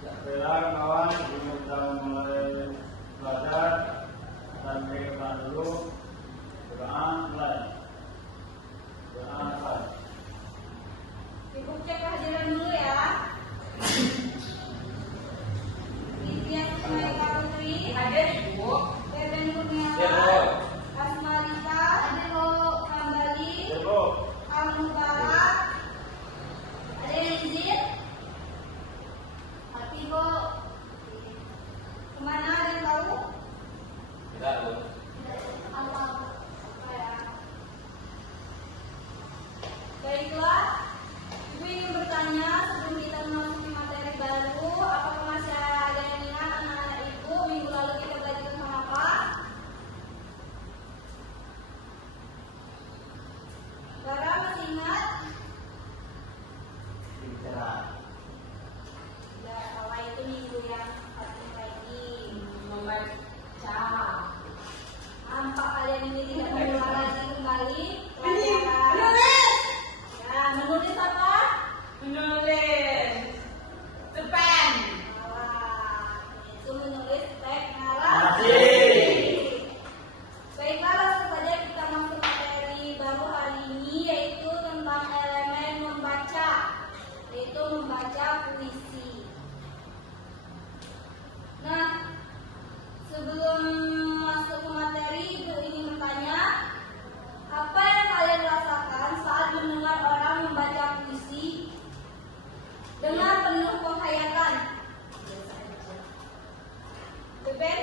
Sekarang kawan kita sudah mulai belajar dan kita dulu doa mulai. Doa mulai. Ibu cek kehadiran dulu ya. Izian Sumaika Putri. Hadir Ibu. Beben Kurniawan. Asmalika. Hadir Bu. Kembali. Al-Mubarak. Ada yang izin? Hati Bu. Kemana ada yang tahu? Tidak Bu. Apa ya? Baiklah, Ibu ingin bertanya sebelum kita memasuki materi baru, apakah masih ada yang ingat anak-anak Ibu minggu lalu kita belajar tentang apa? Bara masih ingat? Bicara. Ya, kalau itu minggu yang satu lagi. Membaca. Nampak kalian ini tidak mengulang lagi kembali Ini pelajaran. menulis. Ya, menulis apa? Menulis. Depan. Wah, itu menulis teks Narasi. Baiklah, langsung saja kita masuk materi baru hari ini, yaitu tentang elemen membaca, yaitu membaca puisi. Nah, sebelum masuk ke materi, Ibu ingin bertanya, apa yang kalian rasakan saat mendengar orang membaca puisi dengan penuh penghayatan? Beben?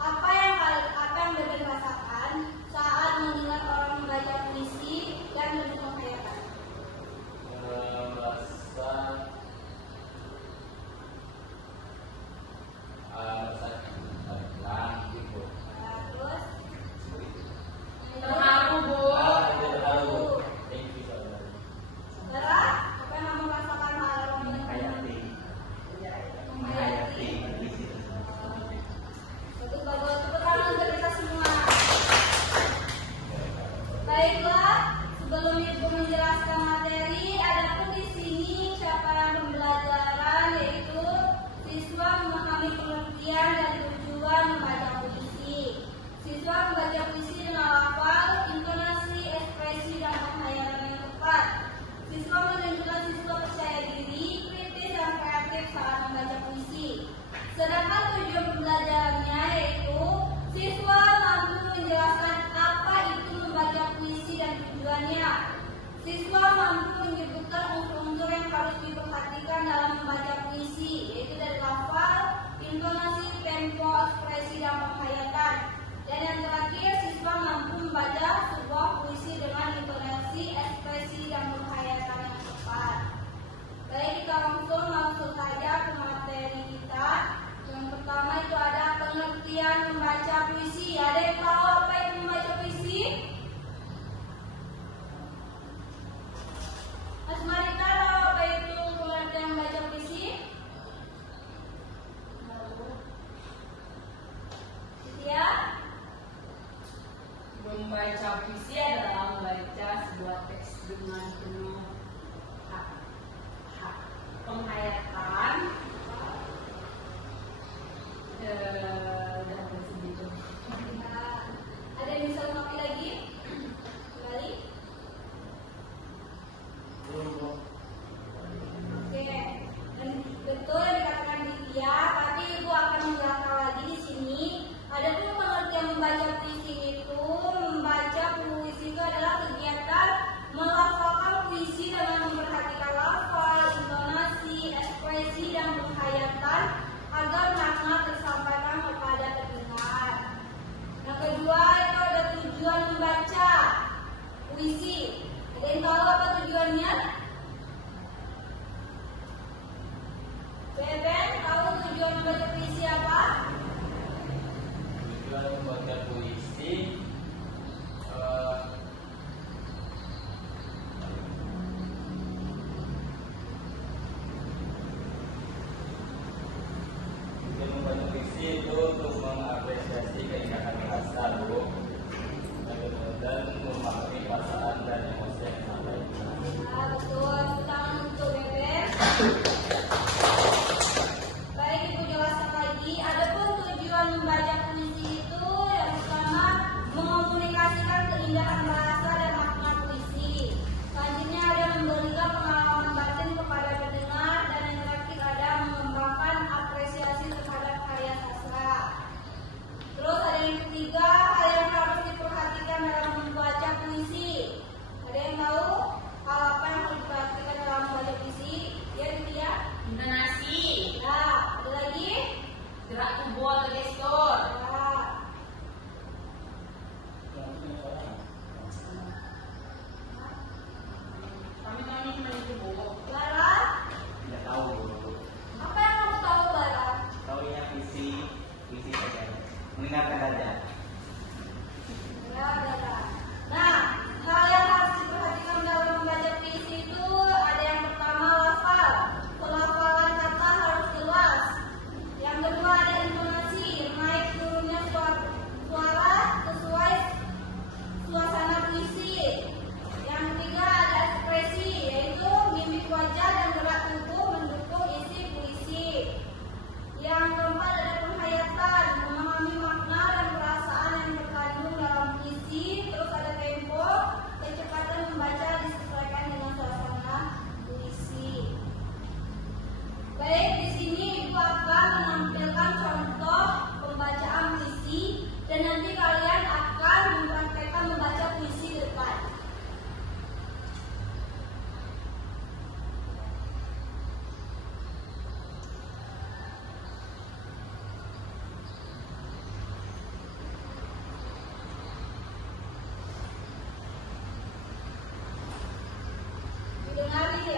Apa yang Beben rasakan saat mendengar orang membaca puisi dan penuh penghayatan? Terus? Terharu Bu. Saudara, apa yang kamu rasakan saat orang menghayati? Bagus, bagus. Tepuk tangan untuk kita semua. Baiklah, sebelum Ibu menjelaskan materi, adapun di sini capaian pembelajaran yaitu siswa memahami pengertian dan tujuan membaca puisi. Siswa membaca puisi dengan lafal, intonasi, ekspresi, dan penghayatan yang tepat. Siswa menunjukkan siswa percaya diri, kritis, dan kreatif saat membaca puisi. Sedangkan tujuan pembelajarannya yaitu siswa mampu menjelaskan apa itu membaca puisi dan tujuannya. Siswa mampu menyebutkan unsur-unsur yang harus diperhatikan dalam membaca puisi, yaitu dari lafal, intonasi, tempo, ekspresi, dan penghayatan. Dan yang terakhir, siswa mampu membaca sebuah puisi dengan intonasi, ekspresi, dan penghayatan yang tepat. Baik, kita langsung masuk saja ke materi kita. Yang pertama itu ada pengertian membaca puisi. Ada yang tahu apa itu membaca puisi?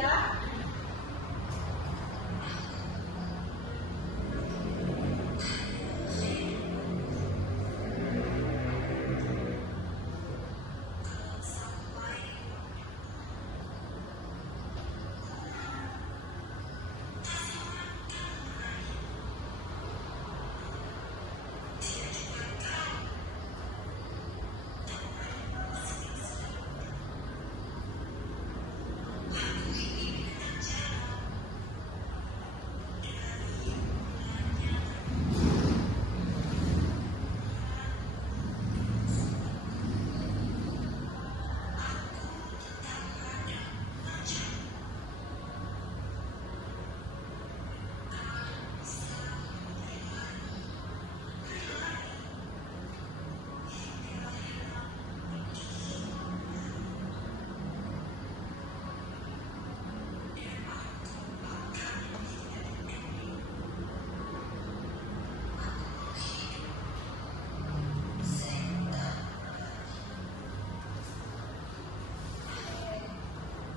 ya.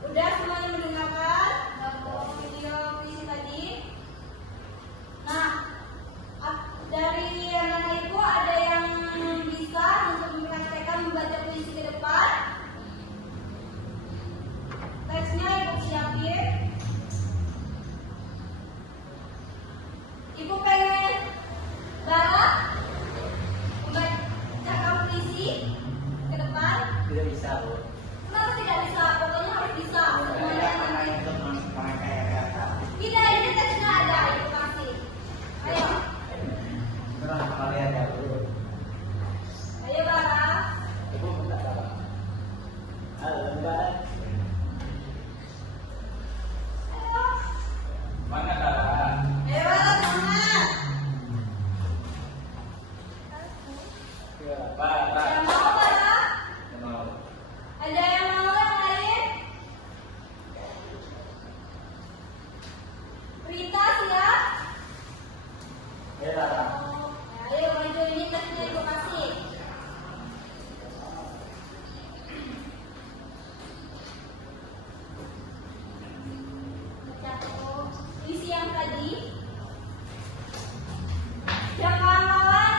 Udah semuanya mendengarkan video puisi tadi? Nah, dari yang mana itu ada yang bisa untuk mempraktekkan membaca puisi ke depan? Teksnya Ibu siapin. Ibu pengen Bara membacakan puisi ke depan? Tidak bisa, Bu. Kenapa tidak bisa? Pokoknya harus bisa. Semuanya nanti. Kayak Tidak, ini teksnya ada, Ibu kasih. Ayo, Sekarang kalian ya, Bu. ayo Bara. Ibu minta salah. Halo, Mbak. Ayo, Mana Bara? ayo Bara, semangat. Bara. Yang mau Bara? Mau. Ada yang mau yang lain? Rita siap? Ya, Bara. Ayo maju, ini teksnya Ibu kasih. Puisi yang tadi. Ya kawan-kawan,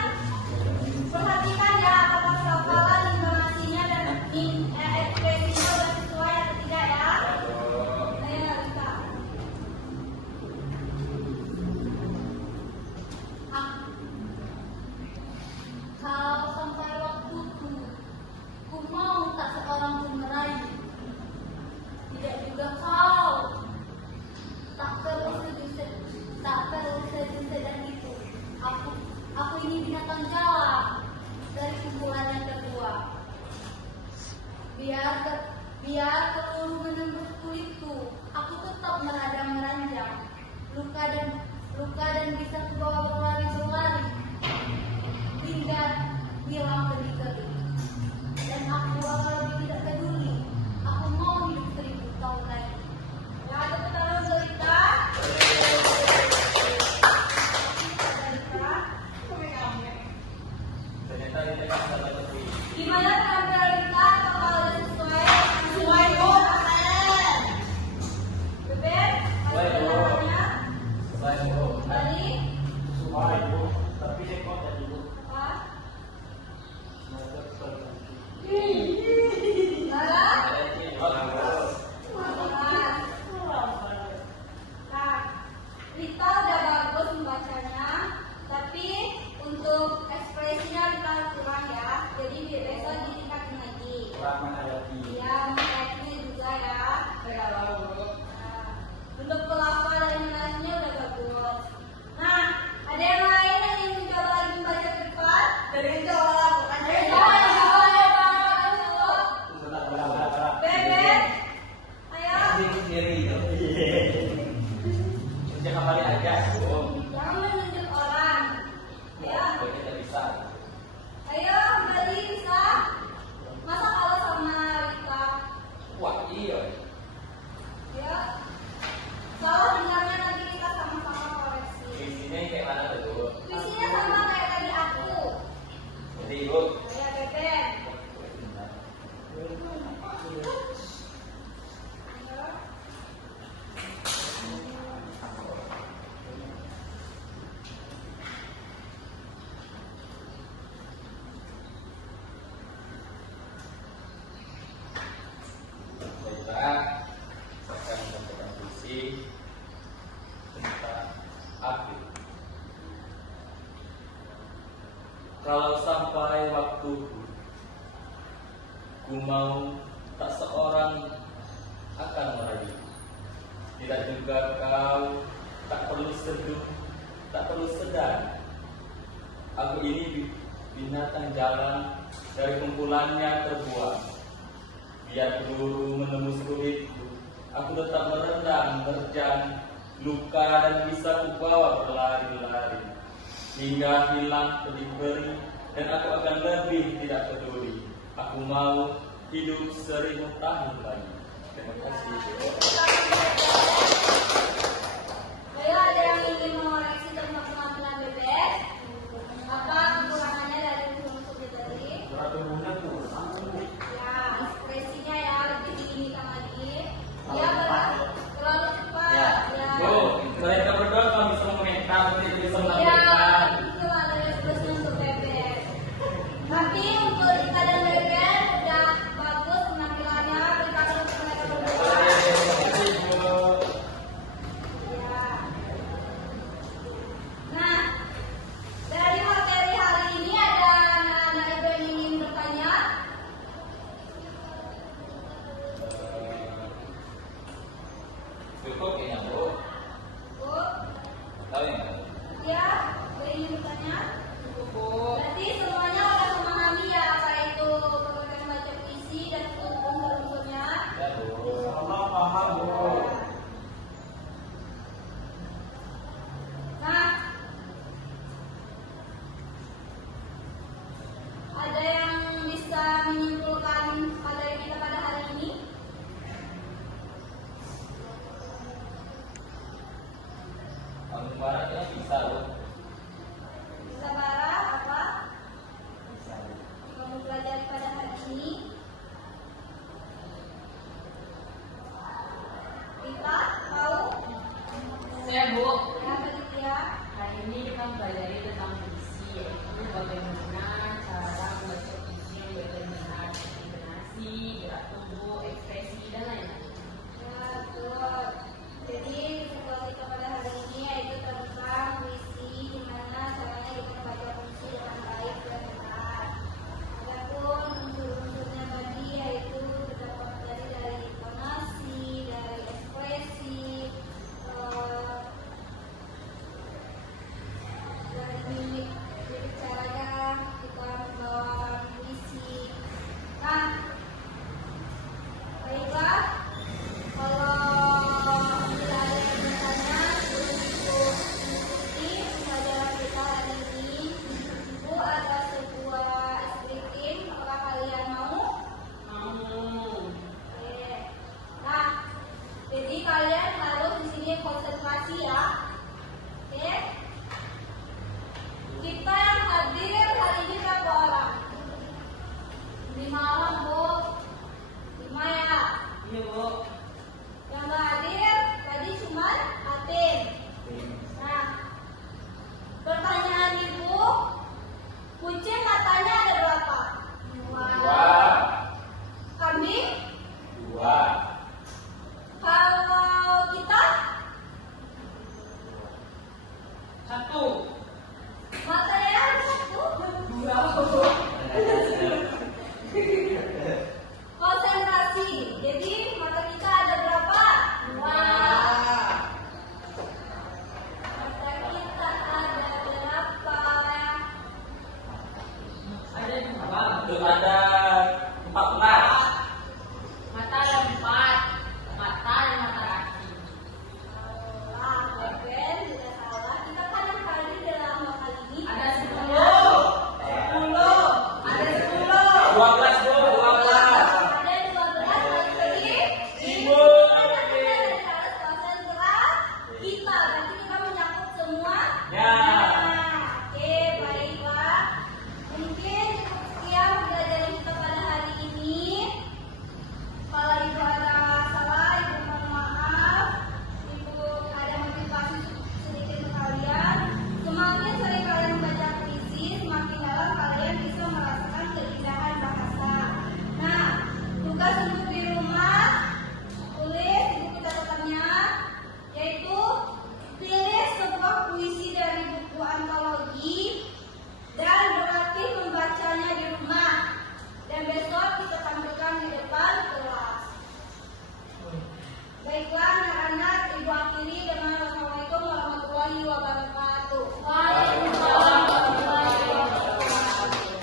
perhatikan ya apakah hafalan informasinya dan ekspresinya sudah sesuai atau tidak ya. Ayo Rita. Kalau sampai waktuku, ku mau tak seorang pun merayu. Tidak juga kau. Tak perlu sedang itu. Aku ini binatang jalan dari kumpulan yang kedua. Biar peluru menembus kulitku, aku tetap meradang-meranjang. Luka dan bisa kubawa berlari-berlari hingga hilang kedi-kedi. Dan aku bakal lebih tidak peduli. Aku mau hidup 1000 tahun lagi. Ya, tepuk tangan untuk Rita. Rita. Ternyata ini bisa dapat di Gimana penampilan Rita? Apakah udah sesuai? Sesuai, Bu. Keren. Bebek? Sesuai, Bu. Namanya? Baik, Bu. Bali? Semua Ibu. Tapi saya kok tadi, Bu. Apa? Semoga sesuai. Bara? Oh, Bu. Semangat. Nah, Rita udah bagus membacanya, tapi untuk ekspresinya kita kurang ya. Jadi besok ditingkatin lagi. Kurang menghadapi. Ya, menghayatinya juga ya. Saya tahu, Bu. Nah, untuk pelafal dan intonasinya udah bagus. Nah, ada yang lain yang ingin mencoba lagi membaca ke depan? Dari itu awal aku kan. Bebek, ayo. Sejak kembali aja, Bu. Jangan menunjuk orang. Ayo, Kita bisa. ayo kembali bisa. Masa kalah sama Rita? Wah, iya. Ya. Salah dengarnya nanti kita sama-sama koreksi. Isinya kayak mana tuh, Bu? Visinya sama kayak tadi aku. Jadi, Bu. Ayo Bebek. Ayo. mau tak seorang akan merayu. Tidak juga kau tak perlu seduh, tak perlu sedar. Aku ini binatang jalan, dari kumpulannya terbuang. Biar peluru menembus kulitku, aku tetap merendam, terjang, luka dan bisa kubawa berlari-lari hingga hilang pedih-perih, dan aku akan lebih tidak peduli. Aku mau hidup 1000 tahun lagi. Terima kasih. Baiklah, ada yang ingin mengoreksi tentang pengambilan bebek? Apa kekurangannya dari unsur tadi? Ya, ekspresinya ya lebih diinikan lagi. Ya, terlalu cepat. Ya, Ya. mereka berdua kalau bisa mengomentari, tidak bisa Ya, menampilkan. itu ada ekspresi untuk bebek. Tapi untuk Rika dan Bebek udah bagus penampilannya. Rika dan mereka berdua. Ya. Nah, dari materi hari ini ada anak-anak ibu yang ingin bertanya. Cukup ya, Bu. Bu, Tahu ya? ya, ibu ingin bertanya. Berarti semuanya udah memahami ya apa itu pengertian baca puisi dan unsur-unsurnya. Ya, Bu. Nah, ada yang bisa menyimpulkan materi kita pada hari ini? Kamu baratnya bisa, Bu. Bisa bara apa? Yang kamu pelajari pada hari ini? Rita, tahu? Saya Bu, Ya, tadi ya. hari ini kita mempelajari tentang puisi, yaitu bagaimana cara membaca puisi yang benar-benar intonasi, gerak tubuh, ekspresi, dan lain-lain. Ya, betul. Jadi sekolah kita pada hari ini yaitu tentang puisi, gimana caranya kita membaca puisi dengan baik dan benar. Adapun unsur-unsurnya tadi yaitu terdapat dari intonasi, dari ekspresi, dari mimik caranya kita membawakan puisi. Nah, baiklah. Kalau tidak ada yang bertanya, untuk mengikuti pelajaran kita hari ini, Ibu ada sebuah skripting. Apakah kalian mau? Oke. Nah, jadi kalian harus di sini konsentrasi ya. Oke. Kita